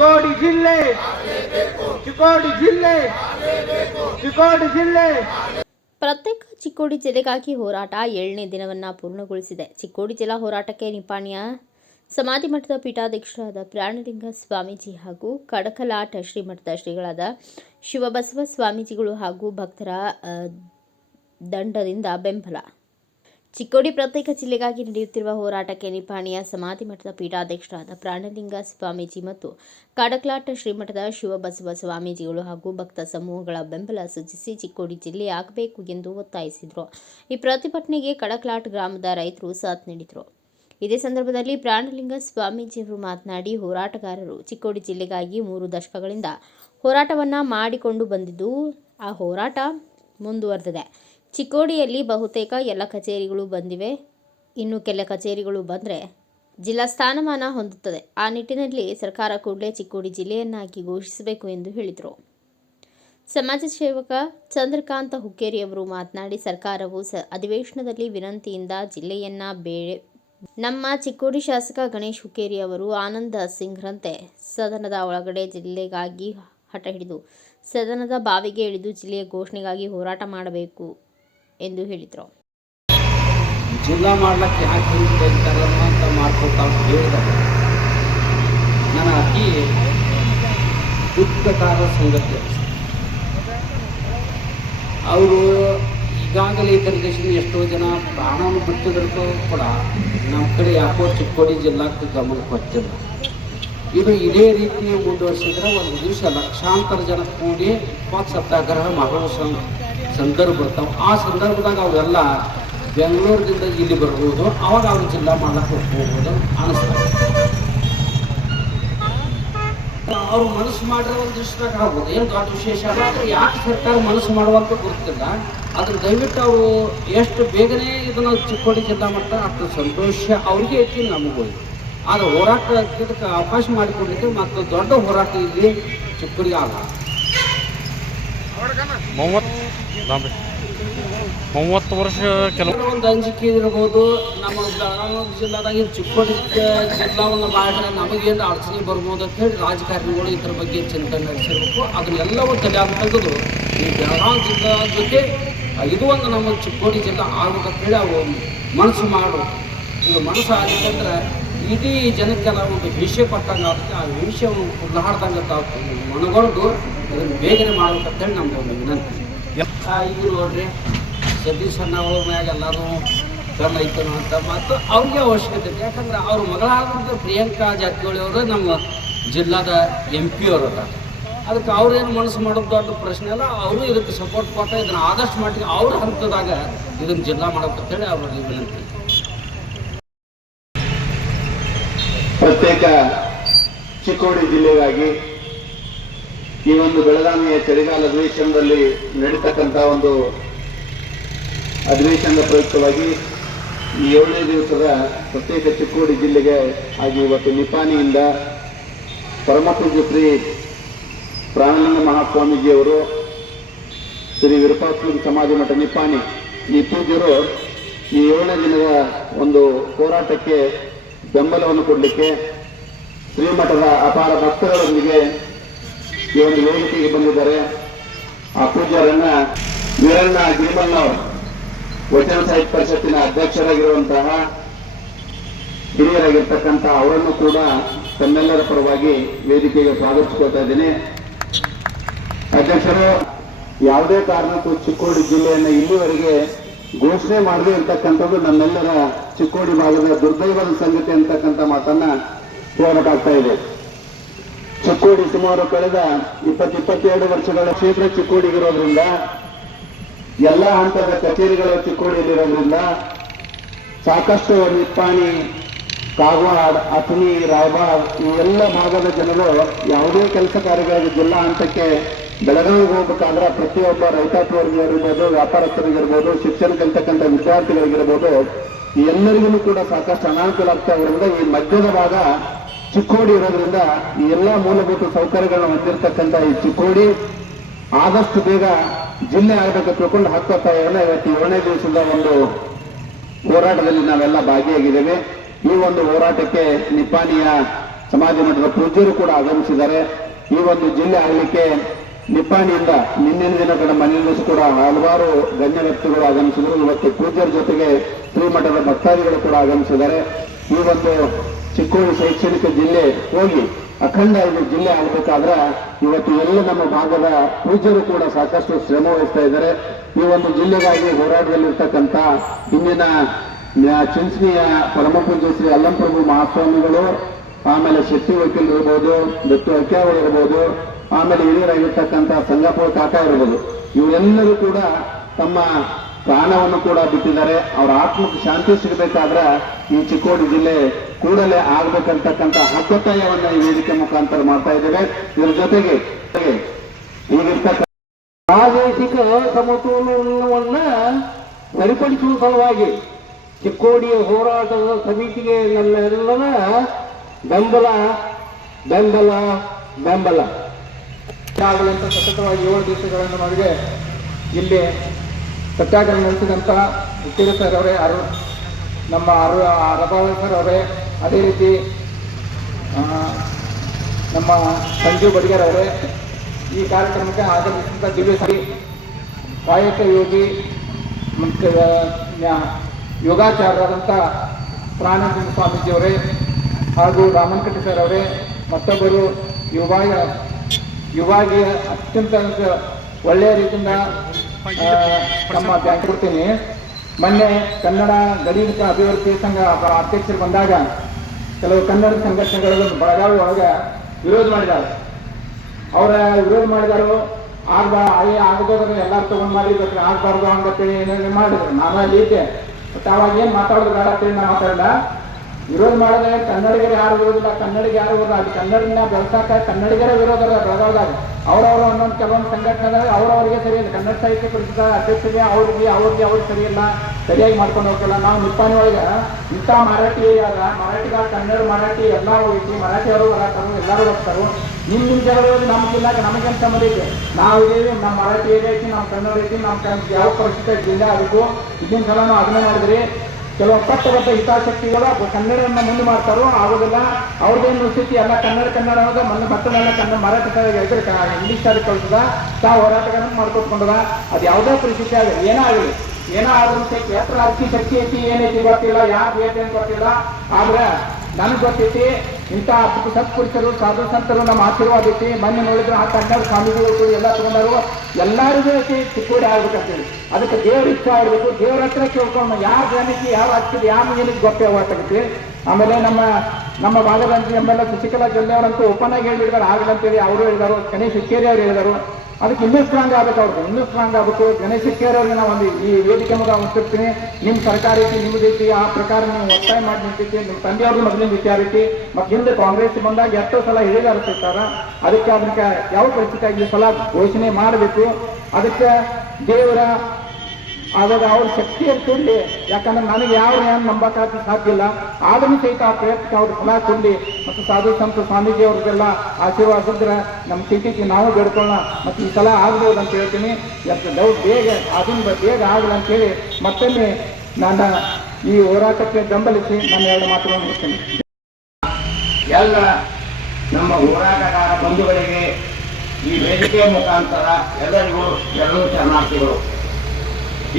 ಚಿಕ್ಕೋಡಿ ಜಿಲ್ಲೆ ಚಿಕ್ಕೋಡಿ ಜಿಲ್ಲೆ ಚಿಕ್ಕೋಡಿ ಜಿಲ್ಲೆ ಪ್ರತ್ಯೇಕ ಚಿಕ್ಕೋಡಿ ಜಿಲ್ಲೆಗಾಗಿ ಹೋರಾಟ 7ನೇ ದಿನವನ್ನು ಪೂರ್ಣಗೊಳಿಸಿದೆ. ಚಿಕ್ಕೋಡಿ ಜಿಲ್ಲಾ ಹೋರಾಟಕ್ಕೆ ನಿಪ್ಪಾಣಿಯ ಸಮಾಧಿ ಮಠದ ಪೀಠಾಧ್ಯಕ್ಷರಾದ ಪ್ರಾಣಲಿಂಗ ಸ್ವಾಮೀಜಿ ಹಾಗೂ ಕಡಕಲಾಟ ಶ್ರೀಮಠದ ಶ್ರೀಗಳಾದ ಶಿವಬಸವ ಸ್ವಾಮೀಜಿಗಳು ಹಾಗೂ ಭಕ್ತರ ದಂಡದಿಂದ ಬೆಂಬಲ. ಚಿಕ್ಕೋಡಿ ಪ್ರತ್ಯೇಕ ಜಿಲ್ಲೆಗಾಗಿ ನಡೆಯುತ್ತಿರುವ ಹೋರಾಟಕ್ಕೆ ನಿಪ್ಪಾಣಿಯ ಸಮಾಧಿ ಮಠದ ಪೀಠಾಧ್ಯಕ್ಷರಾದ ಪ್ರಾಣಲಿಂಗ ಸ್ವಾಮೀಜಿ ಮತ್ತು ಕಡಕಲಾಟ ಶ್ರೀಮಠದ ಶಿವಬಸವ ಸ್ವಾಮೀಜಿಗಳು ಹಾಗೂ ಭಕ್ತ ಸಮೂಹಗಳ ಬೆಂಬಲ ಸೂಚಿಸಿ ಚಿಕ್ಕೋಡಿ ಜಿಲ್ಲೆಯಾಗಬೇಕು ಎಂದು ಒತ್ತಾಯಿಸಿದರು. ಈ ಪ್ರತಿಭಟನೆಗೆ ಕಡಕಲಾಟ ಗ್ರಾಮದ ರೈತರು ಸಾಥ್ ನೀಡಿದರು. ಇದೇ ಸಂದರ್ಭದಲ್ಲಿ ಪ್ರಾಣಲಿಂಗ ಸ್ವಾಮೀಜಿಯವರು ಮಾತನಾಡಿ, ಹೋರಾಟಗಾರರು ಚಿಕ್ಕೋಡಿ ಜಿಲ್ಲೆಗಾಗಿ 3 ದಶಕಗಳಿಂದ ಹೋರಾಟವನ್ನು ಮಾಡಿಕೊಂಡು ಬಂದಿದ್ದು, ಆ ಹೋರಾಟ ಮುಂದುವರೆದಿದೆ. ಚಿಕ್ಕೋಡಿಯಲ್ಲಿ ಬಹುತೇಕ ಎಲ್ಲ ಕಚೇರಿಗಳು ಬಂದಿವೆ. ಇನ್ನು ಕೆಲ ಕಚೇರಿಗಳು ಬಂದರೆ ಜಿಲ್ಲಾ ಸ್ಥಾನಮಾನ ಹೊಂದುತ್ತದೆ. ಆ ನಿಟ್ಟಿನಲ್ಲಿ ಸರ್ಕಾರ ಕೂಡಲೇ ಚಿಕ್ಕೋಡಿ ಜಿಲ್ಲೆಯನ್ನಾಗಿ ಘೋಷಿಸಬೇಕು ಎಂದು ಹೇಳಿದರು. ಸಮಾಜ ಸೇವಕ ಚಂದ್ರಕಾಂತ ಹುಕ್ಕೇರಿಯವರು ಮಾತನಾಡಿ, ಸರ್ಕಾರವು ಅಧಿವೇಶನದಲ್ಲಿ ವಿನಂತಿಯಿಂದ ಜಿಲ್ಲೆಯನ್ನ ನಮ್ಮ ಚಿಕ್ಕೋಡಿ ಶಾಸಕ ಗಣೇಶ್ ಹುಕ್ಕೇರಿ ಅವರು ಆನಂದ ಸಿಂಗ್ರಂತೆ ಸದನದ ಒಳಗಡೆ ಜಿಲ್ಲೆಗಾಗಿ ಹಠ ಹಿಡಿದು ಸದನದ ಬಾವಿಗೆ ಇಳಿದು ಜಿಲ್ಲೆಯ ಘೋಷಣೆಗಾಗಿ ಹೋರಾಟ ಮಾಡಬೇಕು ಎಂದು ಹೇಳಿದರು. ಜಿಲ್ಲಾ ಮಾಡ್ಲಿಕ್ಕೆ ಯಾಕೆ ಹೇಳ್ತಾರೆ ಅಂತ ಮಾಡ್ಕೊತಾ ಹೇಳಿದಾಗ ನನ್ನ ಅತಿ ದುಃಖಕರ ಸಂಗತಿ. ಅವರು ಈಗಾಗಲೇ ಇತರ ದೇಶದಿಂದ ಎಷ್ಟೋ ಜನ ಪ್ರಾಣವನ್ನು ಬಿಟ್ಟಿದ್ರು ಕೂಡ ನಮ್ಮ ಕಡೆ ಯಾಕೋ ಚಿಕ್ಕೋಡಿ ಜಿಲ್ಲಾಕ್ಕೆ ಗಮನ ಕೊಟ್ಟಿಲ್ಲ. ಇದು ಇದೇ ರೀತಿ ಮುಂದುವರಿಸಿದ್ರೆ ಒಂದು ದಿವಸ ಲಕ್ಷಾಂತರ ಜನ ಕೂಡಿ ಉಪವಾಸ ಸತ್ಯಾಗ್ರಹ ಮಾಡುವ ಸಂದರ್ಭ ಬರ್ತಾವೆ. ಆ ಸಂದರ್ಭದಾಗ ಅವೆಲ್ಲ ಬೆಂಗಳೂರಿನಿಂದ ಇಲ್ಲಿ ಬರ್ಬೋದು, ಅವಾಗ ಅವ್ರು ಜಿಲ್ಲಾ ಮಾಡಕ್ಕೆ ಹೋಗ್ಬೋದು ಅನಿಸ್ತಾರೆ. ಅವ್ರು ಮನಸ್ಸು ಮಾಡಿದ್ರೆ ಒಂದು ದಿವಸದಾಗ ಆಗ್ಬೋದು, ಏನು ದೊಡ್ಡ ವಿಶೇಷ ಅಲ್ಲ. ಆದರೆ ಯಾಕೆ ಸರ್ಕಾರ ಮನಸ್ಸು ಮಾಡುವಂತ ಗೊತ್ತಿಲ್ಲ. ಅದ್ರ ದಯವಿಟ್ಟು ಅವರು ಎಷ್ಟು ಬೇಗನೆ ಇದನ್ನು ಚಿಕ್ಕೋಡಿ ಜಿಲ್ಲಾ ಮಾಡ್ತಾರೆ ಅಷ್ಟು ಸಂತೋಷ ಅವ್ರಿಗೆ ಐತಿ, ನಮಗೂ ಐತಿ. ಆದರೆ ಹೋರಾಟ ಇದಕ್ಕೆ ಅವಕಾಶ ಮಾಡಿಕೊಡ್ಲಿಕ್ಕೆ ಮತ್ತು ದೊಡ್ಡ ಹೋರಾಟ ಇಲ್ಲಿ ಚಿಕ್ಕೋಡಿ ಆಗ 30 ವರ್ಷ ಕೆಲವು ಒಂದು ಅಂಜಿಕೆ ಇರ್ಬೋದು. ನಮ್ಮ ಬೆಳಗಾವಿ ಜಿಲ್ಲಾದಾಗ ಚಿಕ್ಕೋಡಿ ಜಿಲ್ಲಾವನ್ನು ಮಾಡಿದ್ರೆ ನಮಗೇನು ಅಡಚಣೆ ಬರ್ಬೋದು ಅಂತ ಹೇಳಿ ರಾಜಕಾರಣಿಗಳು ಇದ್ರ ಬಗ್ಗೆ ಚಿಂತನೆ ನಡೆಸಿರ್ಬೇಕು. ಅದನ್ನೆಲ್ಲವೂ ತಲೆ ತೆಗೆದು ಈ ಬೆಳಗಾವಿ ಜಿಲ್ಲಾ ಜೊತೆ ಇದು ಒಂದು ನಮ್ಮ ಚಿಕ್ಕೋಡಿ ಜಿಲ್ಲಾ ಆಗ್ಬೇಕಂತ ಹೇಳಿ ಅವು ಮನಸ್ಸು ಮಾಡು. ಇದು ಮನಸ್ಸು ಆಗಿತ್ತಂದ್ರೆ ಇಡೀ ಜನಕ್ಕೆಲ್ಲ ಒಂದು ವಿಷಯ ಕೊಟ್ಟಂಗೆ ಆಗುತ್ತೆ. ಆ ವಿಷಯವನ್ನು ಕುಲ್ಲಾಡ್ದಂಗೆ ಮನಗೊಳ್ದು ಅದನ್ನು ಬೇಗನೆ ಮಾಡ್ಬೇಕಂತೇಳಿ ನಮ್ದು ಒಂದು ವಿನಂತಿ. ಇದು ನೋಡ್ರಿ, ಸತೀಶ್ ಅಣ್ಣ ಅವ್ರ ಮ್ಯಾಗ ಎಲ್ಲರೂ ಕಣ್ಣು ಐತನೋ ಅಂತ ಮತ್ತು ಅವ್ರಿಗೆ ಅವಶ್ಯಕತೆ ಇದೆ. ಯಾಕಂದ್ರೆ ಅವ್ರ ಮಗಳಾದಂಥ ಪ್ರಿಯಾಂಕಾ ಜಾರಕಿಹೊಳಿ ಅವರು ನಮ್ಮ ಜಿಲ್ಲಾದ MP ಅವರು ಅದ. ಅದಕ್ಕೆ ಅವ್ರೇನು ಮನಸ್ಸು ಮಾಡೋದು ದೊಡ್ಡ ಪ್ರಶ್ನೆ ಅಲ್ಲ. ಅವರು ಇದಕ್ಕೆ ಸಪೋರ್ಟ್ ಕೊಟ್ಟ ಇದನ್ನು ಆದಷ್ಟು ಮಟ್ಟಿಗೆ ಅವ್ರ ಹಂತದಾಗ ಇದನ್ನು ಜಿಲ್ಲಾ ಮಾಡ್ಬೇಕಂತೇಳಿ ಅವ್ರಿಗೆ ವಿನಂತಿ. ಪ್ರತ್ಯೇಕ ಚಿಕ್ಕೋಡಿ ಜಿಲ್ಲೆಗಾಗಿ ಈ ಒಂದು ಬೆಳಗಾವಿಯ ಚಳಿಗಾಲ ಅಧಿವೇಶನದಲ್ಲಿ ನಡೀತಕ್ಕಂಥ ಒಂದು ಅಧಿವೇಶನದ ಪ್ರಯುಕ್ತವಾಗಿ ಈ 7ನೇ ದಿವಸದ ಪ್ರತ್ಯೇಕ ಚಿಕ್ಕೋಡಿ ಜಿಲ್ಲೆಗೆ ಹಾಗೆ ಇವತ್ತು ನಿಪ್ಪಾಣಿಯಿಂದ ಪರಮಪೂಜ್ಯ ಶ್ರೀ ಪ್ರಾಣಲಿಂಗ ಮಹಾಸ್ವಾಮೀಜಿಯವರು, ಶ್ರೀ ವಿರೂಪಾಕ್ಷ ಸಮಾಧಿ ಮಠ ನಿಪ್ಪಾಣಿ ಈ ಪೂಜ್ಯರು ಈ 7ನೇ ದಿನದ ಒಂದು ಹೋರಾಟಕ್ಕೆ ಬೆಂಬಲವನ್ನು ಕೊಡಲಿಕ್ಕೆ ಶ್ರೀಮಠದ ಅಪಾರ ಭಕ್ತರೊಂದಿಗೆ ಈ ಒಂದು ವೇದಿಕೆಗೆ ಬಂದಿದ್ದಾರೆ. ಆ ಪೂಜ್ಯರನ್ನ ವೀರಣ್ಣ ಗಿರಿಮಣ್ಣವರು ವಚನ ಸಾಹಿತ್ಯ ಪರಿಷತ್ತಿನ ಅಧ್ಯಕ್ಷರಾಗಿರುವಂತಹ ಹಿರಿಯರಾಗಿರ್ತಕ್ಕಂಥ ಅವರನ್ನು ಕೂಡ ತಮ್ಮೆಲ್ಲರ ಪರವಾಗಿ ವೇದಿಕೆಗೆ ಸ್ವಾಗತಿಸ್ಕೊಳ್ತಾ ಇದ್ದೇನೆ. ಅಧ್ಯಕ್ಷರು, ಯಾವುದೇ ಕಾರಣಕ್ಕೂ ಚಿಕ್ಕೋಡಿ ಜಿಲ್ಲೆಯನ್ನು ಇಲ್ಲಿವರೆಗೆ ಘೋಷಣೆ ಮಾಡದೇ ಇರ್ತಕ್ಕಂಥದ್ದು ನಮ್ಮೆಲ್ಲರ ಚಿಕ್ಕೋಡಿ ಭಾಗದ ದುರ್ದೈವದ ಸಂಗತಿ ಅಂತಕ್ಕಂಥ ಮಾತನ್ನ ಹೇಳಬೇಕಾಗ್ತಾ ಇದೆ. ಚಿಕ್ಕೋಡಿ ಸುಮಾರು ಕಳೆದ 20-22 ವರ್ಷಗಳ ಕ್ಷೇತ್ರ ಚಿಕ್ಕೋಡಿಗಿರೋದ್ರಿಂದ, ಎಲ್ಲ ಹಂತದ ಕಚೇರಿಗಳು ಚಿಕ್ಕೋಡಿಯಲ್ಲಿರೋದ್ರಿಂದ ಸಾಕಷ್ಟು ನಿಪ್ಪಾಣಿ, ಕಾಗವಾಡ, ಅಥಣಿ, ರಾಯಬಾಗ್ ಈ ಎಲ್ಲ ಭಾಗದ ಜನರು ಯಾವುದೇ ಕೆಲಸ ಕಾರ್ಯಗಳಿಗೆ ಜಿಲ್ಲಾ ಹಂತಕ್ಕೆ ಬೆಳಗಾವಿಗೆ ಹೋಗ್ಬೇಕಾದ್ರೆ ಪ್ರತಿಯೊಬ್ಬ ರೈತಾಪಿಯವರಿಗಿರ್ಬೋದು, ವ್ಯಾಪಾರಸ್ಥರಿಗಿರ್ಬೋದು, ಶಿಕ್ಷಣ ಕಲಿತಕ್ಕಂಥ ವಿದ್ಯಾರ್ಥಿಗಳಿಗಿರ್ಬೋದು, ಎಲ್ಲರಿಗೂ ಕೂಡ ಸಾಕಷ್ಟು ಅನಾನುಕೂಲ ಆಗ್ತಾ ಇರೋದ್ರಿಂದ ಈ ಮಧ್ಯದ ಭಾಗ ಚಿಕ್ಕೋಡಿ ಇರೋದ್ರಿಂದ ಈ ಎಲ್ಲ ಮೂಲಭೂತ ಸೌಕರ್ಯಗಳನ್ನು ಹೊಂದಿರತಕ್ಕಂಥ ಈ ಚಿಕ್ಕೋಡಿ ಆದಷ್ಟು ಬೇಗ ಜಿಲ್ಲೆ ಆಗಬೇಕು ತಿಳ್ಕೊಂಡು ಹಾಕ್ತಾ ಇವತ್ತು 7ನೇ ದಿವಸದ ಒಂದು ಹೋರಾಟದಲ್ಲಿ ನಾವೆಲ್ಲ ಭಾಗಿಯಾಗಿದ್ದೇವೆ. ಈ ಒಂದು ಹೋರಾಟಕ್ಕೆ ನಿಪ್ಪಾಣಿಯ ಸಮಾಧಿ ಮಠದ ಪೂಜ್ಯರು ಕೂಡ ಆಗಮಿಸಿದ್ದಾರೆ. ಈ ಒಂದು ಜಿಲ್ಲೆ ಆಗಲಿಕ್ಕೆ ನಿಪ್ಪಾಣಿಯಿಂದ ನಿನ್ನಿನ ದಿನಗಳ ಮನೆಯಲ್ಲೂ ಕೂಡ ಹಲವಾರು ಗಣ್ಯ ವ್ಯಕ್ತಿಗಳು ಆಗಮಿಸಿದರು. ಇವತ್ತು ಪೂಜ್ಯರ ಜೊತೆಗೆ ಶ್ರೀಮಠದ ಭಕ್ತಾದಿಗಳು ಕೂಡ ಆಗಮಿಸಿದ್ದಾರೆ. ಈ ಒಂದು ಚಿಕ್ಕೋಡಿ ಶೈಕ್ಷಣಿಕ ಜಿಲ್ಲೆ ಹೋಗಿ ಅಖಂಡ ಇದು ಜಿಲ್ಲೆ ಆಗಬೇಕಾದ್ರೆ ಇವತ್ತು ಎಲ್ಲ ನಮ್ಮ ಭಾಗದ ಪೂಜ್ಯರು ಕೂಡ ಸಾಕಷ್ಟು ಶ್ರಮ ವಹಿಸ್ತಾ ಇದ್ದಾರೆ. ಈ ಒಂದು ಜಿಲ್ಲೆಗಾಗಿ ಹೋರಾಟದಲ್ಲಿರ್ತಕ್ಕಂಥ ಇಂದಿನ ಚಿಂಚಣಿಯ ಪರಮ ಪೂಜ್ಯ ಶ್ರೀ ಅಲ್ಲಂಪ್ರಭು ಮಹಾಸ್ವಾಮಿಗಳು, ಆಮೇಲೆ ಶೆಟ್ಟಿ ವಕೀಲರು ಇರ್ಬೋದು, ದತ್ತು ಅಕ್ಯಾವರು ಇರ್ಬೋದು, ಆಮೇಲೆ ಹಿರಿಯರಾಗಿರ್ತಕ್ಕಂಥ ಸಂಗಪ್ಪ ಕಾಕ ಇರ್ಬೋದು, ಇವರೆಲ್ಲರೂ ಕೂಡ ತಮ್ಮ ಪ್ರಾಣವನ್ನು ಕೂಡ ಬಿಟ್ಟಿದ್ದಾರೆ. ಅವರ ಆತ್ಮಕ್ಕೆ ಶಾಂತಿ ಸಿಗಬೇಕಾದ್ರೆ ಈ ಚಿಕ್ಕೋಡಿ ಜಿಲ್ಲೆ ಕೂಡಲೇ ಆಗ್ಬೇಕಂತಕ್ಕಂಥ ಹಕ್ಕೊತ್ತಾಯವನ್ನ ಈ ವೇದಿಕೆ ಮುಖಾಂತರ ಮಾಡ್ತಾ ಇದ್ದೇವೆ. ಇದರ ಜೊತೆಗೆ ಈಗಿರ್ತಕ್ಕ ಪ್ರಾದೇಶಿಕ ಸಮತೋಲನವನ್ನ ಸರಿಪಡಿಸುವ ಸಲುವಾಗಿ ಚಿಕ್ಕೋಡಿಯ ಹೋರಾಟದ ಸಮಿತಿಗೆ ನಮ್ಮೆಲ್ಲರ ಬೆಂಬಲ ಬೆಂಬಲ ಬೆಂಬಲ ಆಗಲಂತ ಸತತವಾಗಿ 7 ದಿವಸಗಳನ್ನು ನಮಗೆ ಇಲ್ಲಿ ಸತ್ಯಾಗ್ರಹ ನಡೆಸಿದಂಥ ಹುಟ್ಟಿದ ಸರ್ ಅವರೇ, ನಮ್ಮ ಅರಬಾಳ ಸರ್ ಅವರೇ, ಅದೇ ರೀತಿ ನಮ್ಮ ಸಂಜೀವ್ ಬಡಿಗೇರ್ ಅವರೇ, ಈ ಕಾರ್ಯಕ್ರಮಕ್ಕೆ ಆಗಮಿಸಿದಂಥ ದಿವ್ಯಶ್ರೀ ಕಾಯಕ ಯೋಗಿ ಮತ್ತು ಯೋಗಾಚಾರ್ಯರಾದಂಥ ಪ್ರಾಣಾನಂದ ಸ್ವಾಮೀಜಿಯವರೇ ಹಾಗೂ ರಾಮನ್ಕಟ್ಟಿ ಸರ್ ಅವರೇ, ಮತ್ತೊಬ್ಬರು ಯುವಾಗಿ ಅತ್ಯಂತ ಒಳ್ಳೆಯ ರೀತಿಯಿಂದ ನಮ್ಮ ಬ್ಯಾಂಕ್ ಕೊಡ್ತೀನಿ. ಮೊನ್ನೆ ಕನ್ನಡ ಗಡಿಕ ಅಭಿವೃದ್ಧಿ ಸಂಘ ಅಧ್ಯಕ್ಷರು ಬಂದಾಗ ಕೆಲವು ಕನ್ನಡ ಸಂಘಟನೆಗಳು ಬೆಳಗಾವಿ ಒಳಗೆ ವಿರೋಧ ಮಾಡಿದ್ದಾರೆ. ಅವರ ವಿರೋಧ ಮಾಡಿದಾರು ಆಗಬೋದ್ರೆ ಎಲ್ಲರೂ ತಗೊಂಡು ಮಾಡಿರ್ಬೇಕು, ಆಗಬಾರ್ದು ಹಂಗತ್ತೇಳಿ ಏನೇನು ಮಾಡಿದ್ರು. ನಾನು ಅಲ್ಲಿ ಇದ್ದೆ, ಬಟ್ ಅವಾಗ ಏನು ಮಾತಾಡೋದು ಬೇಡ ಅಂತೇಳಿ ನಾನು ಮಾತಾಡಲ್ಲ. ವಿರೋಧ ಮಾಡಿದ್ರೆ ಕನ್ನಡಿಗರು ಯಾರು ವಿರೋಧಿಲ್ಲ, ಕನ್ನಡಿಗ ಯಾರು ವಿರೋಧ, ಅದು ಕನ್ನಡನ ಬೆಳೆಸಾಕ ಕನ್ನಡಿಗರ ವಿರೋಧ ಬೆಳಗಾವದಾಗ ಅವರವರು ಒಂದೊಂದು ಕೆಲವೊಂದು ಸಂಘಟನೆ ಅವರವರಿಗೆ ಸರಿ ಇಲ್ಲ. ಕನ್ನಡ ಸಾಹಿತ್ಯ ಪರಿಷತ್ ಅಧ್ಯಕ್ಷರಿಗೆ ಅವ್ರಿಗೆ ಸರಿ ಇಲ್ಲ, ಸರಿಯಾಗಿ ಮಾಡ್ಕೊಂಡು ಹೋಗ್ತಿಲ್ಲ. ನಾವು ನಿಪ್ಪಾಣಿ ಒಳಗೆ ಇಂಥ ಮರಾಠಿ ಏರಿಯಾದ ಮರಾಠಿಗಾರ ಕನ್ನಡ ಮರಾಠಿ ಎಲ್ಲ ಹೋಗಿ ಮರಾಠಿಯವರು ಬರತ್ತಾರು, ಎಲ್ಲರೂ ಹೋಗ್ತಾರು. ನಿಮ್ಮ ಜಗಳ ನಮ್ಮ ಜಿಲ್ಲಾಗ ನಮಗೇನು ಸಂಬಂಧ ಐತೆ? ನಾವು ಇದ್ದೀವಿ, ನಮ್ಮ ಮರಾಠಿ ಏರಿಯಾ ಐತಿ, ನಮ್ಮ ಕನ್ನಡ ಐತಿ, ನಮ್ಮ ಯಾವ ಪರಿಸ್ಥಿತಿ ಜಿಲ್ಲೆ ಆಗಬೇಕು. ಇದನ್ನ ಸಲ ನಾವು ಅದನ್ನೇ ಮಾಡಿದ್ರಿ. ಕೆಲವು ಪಟ್ಟಬದ್ಧ ಹಿತಾಸಕ್ತಿಗಳು ಕನ್ನಡವನ್ನು ಮುಂದೆ ಮಾಡ್ತಾರೋ ಆಗೋದಿಲ್ಲ. ಅವ್ರದ್ದೇನು ಸ್ಥಿತಿ ಎಲ್ಲ ಕನ್ನಡ ಅನ್ನೋದು ಮತ್ತೊಂದೆಲ್ಲ ಕನ್ನಡ ಮರಾಠಿ ಇಂಗ್ಲೀಷ್ ಶಾಲೆ ಕಳಿಸದ ತಾ ಹೋರಾಟಗಾರನ್ನು ಮಾಡ್ಕೊಟ್ಕೊಂಡದ. ಅದು ಯಾವುದೇ ಪರಿಸ್ಥಿತಿ ಆಗಲಿ, ಏನೋ ಆದ್ರೂ ಎತ್ತರ ಅಕ್ಕಿ ಶಕ್ತಿ ಐತಿ ಏನೈತಿ ಗೊತ್ತಿಲ್ಲ, ಯಾರು ಐತಿ ಅಂತ ಗೊತ್ತಿಲ್ಲ. ಆದ್ರೆ ನನಗೆ ಗೊತ್ತೈತಿ ಇಂಥ ಸತ್ಪುರುಷರು ಸಾಧು ಸಂತರು ನಮ್ಮ ಆಶೀರ್ವಾದ ಐತಿ. ಮೊನ್ನೆ ನೋಡಿದ್ರೆ ಆ ಕನ್ನಡ ಸ್ವಾಮೀಜಿಗಳು ಎಲ್ಲ ತಗೊಂಡರು. ಎಲ್ಲರಿಗೂ ಐತಿ ಚಿಕ್ಕೋಡಿ ಆಗ್ಬೇಕಂತೇಳಿ. ಅದಕ್ಕೆ ದೇವ್ರ ಇಚ್ಛೆ ಆಗಬೇಕು, ದೇವ್ರ ಹತ್ರ ಕೇಳ್ಕೊಂಡು ಯಾವ ಜನಕ್ಕೆ ಯಾವ ಹಚ್ಚಿದ ಯಾವ ಏನಕ್ಕೆ ಗೊತ್ತಾಗತ್ತೆ. ಆಮೇಲೆ ನಮ್ಮ ಭಾಗದ ನಮ್ಮೆಲ್ಲ ಶಶಿಕಲಾ ಜೊಲ್ಲೆ ಅವರಂತೂ ಓಪನ್ ಆಗಿ ಹೇಳಿಬಿಡ್ತಾರೆ ಆಗಲಂತೇಳಿ ಅವರು ಹೇಳಿದರು. ಗಣೇಶ್ ಹುಕ್ಕೇರಿ ಅವರು ಹೇಳಿದರು. ಅದಕ್ಕೆ ಇನ್ನೂ ಸ್ಟ್ರಾಂಗ್ ಆಗ್ಬೇಕು, ಅವ್ರಿಗೆ ಇನ್ನೂ ಸ್ಟ್ರಾಂಗ್ ಆಗಬೇಕು. ಗಣೇಶ್ ಹುಕ್ಕೇರಿ ಅವ್ರಿಗೆ ನಾವು ಒಂದು ಈ ವೇದಿಕೆ ಮುಖ ಹೊಂದಿರ್ತೀನಿ. ನಿಮ್ಮ ಸರ್ಕಾರ ಐತಿ, ನಿಮ್ದು ಐತಿ, ಆ ಪ್ರಕಾರ ನೀವು ಒತ್ತಾಯ ಮಾಡಿ ನಿಂತೈತಿ. ನಿಮ್ಮ ತಂದೆಯವ್ರಿಗೆ ಮೊದಲಿನ ವಿಚಾರ ಐತಿ. ಮತ್ತು ಹಿಂದೆ ಕಾಂಗ್ರೆಸ್ ಬಂದಾಗ ಎಷ್ಟೋ ಸಲ ಹೇಳಿದಾರ. ಅದಕ್ಕೆ ಯಾವ ಪರಿಸ್ಥಿತಿ ಆಗಿ ಈ ಸಲ ಘೋಷಣೆ ಮಾಡಬೇಕು. ಅದಕ್ಕೆ ದೇವರ ಆವಾಗ ಅವ್ರ ಶಕ್ತಿ ಕೊಡಲಿ. ಯಾಕಂದ್ರೆ ನನಗೆ ಯಾವ ಏನು ನಂಬಕ್ಕಾಗಿ ಸಾಧ್ಯ ಇಲ್ಲ. ಆದರೂ ಸಹಿತ ಆ ಪ್ರಯತ್ನಕ್ಕೆ ಅವ್ರ ಫಲ ಕೊಡಲಿ. ಮತ್ತು ಸಾಧು ಸಂತ ಸ್ವಾಮೀಜಿ ಅವ್ರಿಗೆಲ್ಲ ಆಶೀರ್ವಾದಿಸಿದ್ರೆ ನಮ್ಮ ಸ್ಥಿತಿಗೆ ನಾವು ಬೇಡ್ಕೊಳ್ಳೋಣ. ಮತ್ತು ಈ ಸಲ ಆಗ್ಬೋದು ಅಂತ ಹೇಳ್ತೀನಿ. ಡೌಟ್ ಬೇಗ ಆಗಲ್ಲ ಅಂತೇಳಿ ಮತ್ತೊಮ್ಮೆ ನನ್ನ ಈ ಹೋರಾಟಕ್ಕೆ ಬೆಂಬಲಿಸಿ ನನ್ನ 2 ಮಾತುಗಳನ್ನು ಮುಗಿಸ್ತೀನಿ. ಎಲ್ಲ ನಮ್ಮ ಹೋರಾಟಗಾರ ಬಂಧುಗಳಿಗೆ ಈ ವೇದಿಕೆಯ ಮುಖಾಂತರ ಎಲ್ಲರಿಗೂ ಶರಣಾರ್ಥಿಗಳು.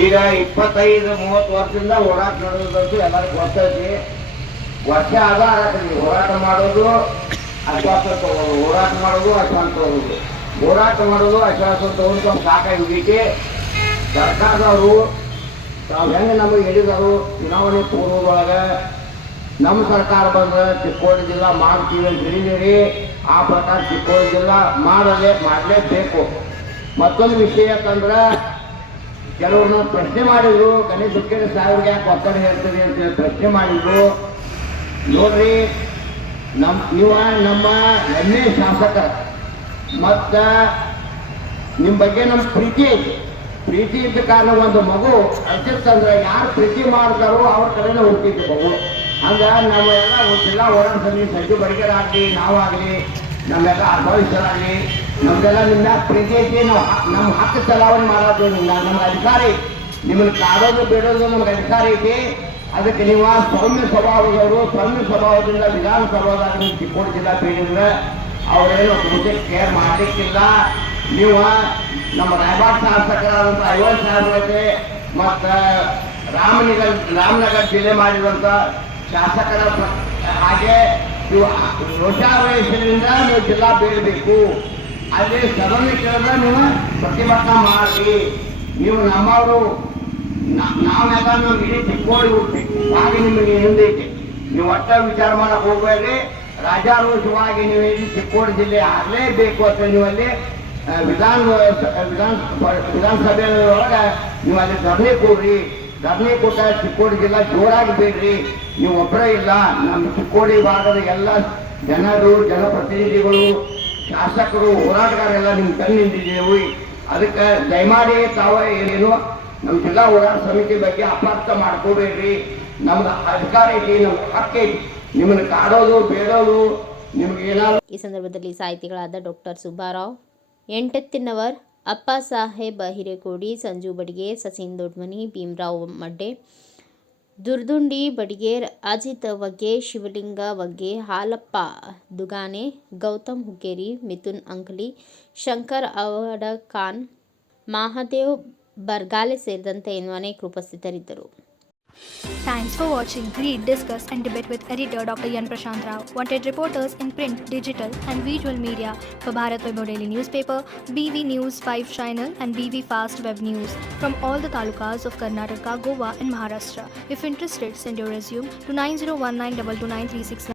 ಈಗ 25-30 ವರ್ಷದಿಂದ ಹೋರಾಟ ನಡೆಯೋದಂತೂ ಎಲ್ಲರಿಗೂ ಗೊತ್ತೈತಿ. ವರ್ಷ ಆಧಾರ ಹೋರಾಟ ಮಾಡೋದು ಅಶ್ವಾಸ ತಗೋದು, ಹೋರಾಟ ಮಾಡೋದು ಅಶ್ವಾಸ ತಗೋದು, ಹೋರಾಟ ಮಾಡೋದು ಅಶ್ವಾಸ ತಗೊಂಡು ತಮ್ಮ ಸಾಕಾಗಿದ್ದಕ್ಕೆ ಸರ್ಕಾರದವರು ತಾವು ಹೆಂಗೆ ನಮಗೆ ಹೇಳಿದರು ಚುನಾವಣೆ ಪೂರ್ವದೊಳಗೆ ನಮ್ಮ ಸರ್ಕಾರ ಬಂದ್ರೆ ಚಿಕ್ಕೋಡಿ ಜಿಲ್ಲಾ ಮಾಡ್ತೀವಿ ಅಂತ ಹೇಳಿದಿರಿ. ಆ ಪ್ರಕಾರ ಚಿಕ್ಕೋಡಿ ಜಿಲ್ಲಾ ಮಾಡಲೇಬೇಕು. ಮತ್ತೊಂದು ವಿಷಯ ಯಾಕಂದ್ರೆ ಕೆಲವ್ರನ್ನ ಪ್ರಶ್ನೆ ಮಾಡಿದ್ರು, ಗಣೇಶ್ ಹುಕ್ಕೇರಿ ಸಾಹೇಬ್ರಿಗೆ ಯಾಕೆ ಒತ್ತಡ ಹೇಳ್ತೀರಿ ಅಂತೇಳಿ ಪ್ರಶ್ನೆ ಮಾಡಿದ್ರು. ನೋಡ್ರಿ, ನೀವು ನಮ್ಮ ಹೆಮ್ಮೆ ಶಾಸಕರ ಮತ್ತು ನಿಮ್ಮ ಬಗ್ಗೆ ನಮ್ಮ ಪ್ರೀತಿ ಐತಿ. ಪ್ರೀತಿ ಇದ್ದ ಕಾರಣ ಒಂದು ಮಗು ಅರ್ಚಿತ್ತಂದ್ರೆ ಯಾರು ಪ್ರೀತಿ ಮಾಡ್ತಾರೋ ಅವ್ರ ಕಡೆನೇ ಹೋಗ್ತಿದ್ದೆ ಮಗು. ಹಂಗೆ ನಾವೆಲ್ಲ ಜಿಲ್ಲಾ ಹೋರಾಟ ಸಮಿತಿ ಸಂಜು ಬಡಿಗೇರ್ ಆಗಲಿ, ನಾವಾಗಲಿ, ನಮ್ಮೆಲ್ಲ ಅನುಭವಿಸರಾಗಲಿ, ನಮ್ದೆಲ್ಲ ನಿಮ್ಮ ಪ್ರೀತಿ ಐತಿ. ನಾವು ನಮ್ಮ ಹಕ್ಕು ಚಲಾವಣೆ ಮಾಡೋದು ನಮ್ಗೆ ಅಧಿಕಾರ ಐತಿ. ನಿಮ್ಮನ್ನು ಕಾಡೋದು ಬಿಡೋದು ನಮ್ಗೆ ಅಧಿಕಾರ ಐತಿ. ಅದಕ್ಕೆ ನೀವು ಸೌಮ್ಯ ಸ್ವಭಾವದವರು, ಸೌಮ್ಯ ಸ್ವಭಾವದಿಂದ ವಿಧಾನಸಭಾದಾಗ ನೀವು ಚಿಕ್ಕೋಡಿ ಜಿಲ್ಲಾ ಪೀಡಿದ್ರೆ ಅವರೇನು ಪೂಜೆ ಕೇರ್ ಮಾಡಲಿಕ್ಕಿಲ್ಲ. ನೀವು ನಮ್ಮ ರಾಯಬಾಗ್ ಶಾಸಕರಾದಂಥ ಐವತ್ತು ಸಾಹೇಬ್ರಿಗೆ ಮತ್ತು ರಾಮನಗರ ಜಿಲ್ಲೆ ಮಾಡಿದಂಥ ಶಾಸಕರ ಹಾಗೆ ನೀವು ರೋಷಾವೇಶದಿಂದ ನೀವು ಜಿಲ್ಲಾ ಬೀಳಬೇಕು. ಅಲ್ಲಿ ಸದನ ಕೇಳಿದ್ರೆ ನೀವು ಪ್ರತಿಭಟನೆ ಮಾಡಿ. ನೀವು ನಮ್ಮವರು, ನಾವೆಲ್ಲ ನೀವು ಇಡೀ ಚಿಕ್ಕೋಡಿ ಹುಟ್ಟಿ ಹಾಗೆ ನಿಮಗೆ ಹಿಂದೈತೆ. ನೀವು ಒಟ್ಟ ವಿಚಾರ ಮಾಡಕ್ಕೆ ಹೋಗಬೇಡ್ರಿ. ರಾಜಾರೋಷವಾಗಿ ನೀವು ಇಡೀ ಚಿಕ್ಕೋಡಿ ಜಿಲ್ಲೆ ಆಗಲೇಬೇಕು ಅಂತ ನೀವು ಅಲ್ಲಿ ವಿಧಾನಸಭೆ ಒಳಗೆ ನೀವು ಅಲ್ಲಿ ಧರಣಿ ಕೊಡ್ರಿ. ಧರಣಿ ಕೊಟ್ಟ ಚಿಕ್ಕೋಡಿ ಜಿಲ್ಲಾ ಜೋರಾಗಿ ಬೇಡ್ರಿ. ನೀವು ಒಬ್ಬರೇ ಇಲ್ಲ, ನಮ್ಮ ಚಿಕ್ಕೋಡಿ ಭಾಗದ ಎಲ್ಲ ಜನರು, ಜನಪ್ರತಿನಿಧಿಗಳು, ಶಾಸಕರು, ಹೋರಾಟಗಾರೆಲ್ಲ ನಿಮ್ಮ ಕಣ್ಣಿಂದಿದ್ದೇವೆ. ಅದಕ್ಕೆ ದಯಮಾಡಿ ತಾವ ಏನು ನಮ್ಮ ಜಿಲ್ಲಾ ಹೋರಾಟ ಸಮಿತಿ ಬಗ್ಗೆ ಅಪಾರ್ಥ ಮಾಡ್ಕೋಬೇಡ್ರಿ. ನಮ್ಗೆ ಅಧಿಕಾರ ಐತಿ, ನಮ್ಗೆ ಹಕ್ಕೈತಿ. ನಿಮ್ಮನ್ನು ಕಾಡೋದು ಬೇಡೋದು ನಿಮ್ಗೆ ಏನಾದ್ರು. ಈ ಸಂದರ್ಭದಲ್ಲಿ ಸಾಹಿತಿಗಳಾದ ಡಾಕ್ಟರ್ ಸುಬ್ಬಾರಾವ್ ಎಂಟೆತ್ತಿನವರ್, ಅಪ್ಪ ಸಾಹೇಬ್ ಹಿರೇಕೋಡಿ, ಸಂಜು ಬಡಿಗೆ, ಸಚಿನ್ ದೊಡ್ಮನಿ, ಭೀಮರಾವ್ ಮಡ್ಡೆ, ದುರ್ದುಂಡಿ ಬಡಿಗೇರ್, ಅಜಿತ್ ವಗ್ಗೆ, ಶಿವಲಿಂಗ ವಗ್ಗೆ, ಹಾಲಪ್ಪ ದುಗಾನೆ, ಗೌತಮ್ ಹುಕ್ಕೇರಿ, ಮಿಥುನ್ ಅಂಕಲಿ, ಶಂಕರ್ ಅವಡಖಾನ್, ಮಹಾದೇವ್ ಬರ್ಗಾಲೆ ಸೇರಿದಂತೆ ಇನ್ನು ಅನೇಕರು ಉಪಸ್ಥಿತರಿದ್ದರು. Thanks for watching. Read, discuss and debate with editor Dr. Yan Prashant Rao. Wanted reporters in print, digital and visual media for Bharat Vaibhav Daily Newspaper, BV News 5 Channel and BV Fast Web News from all the talukas of Karnataka, Goa and Maharashtra. If interested, send your resume to 9019229369.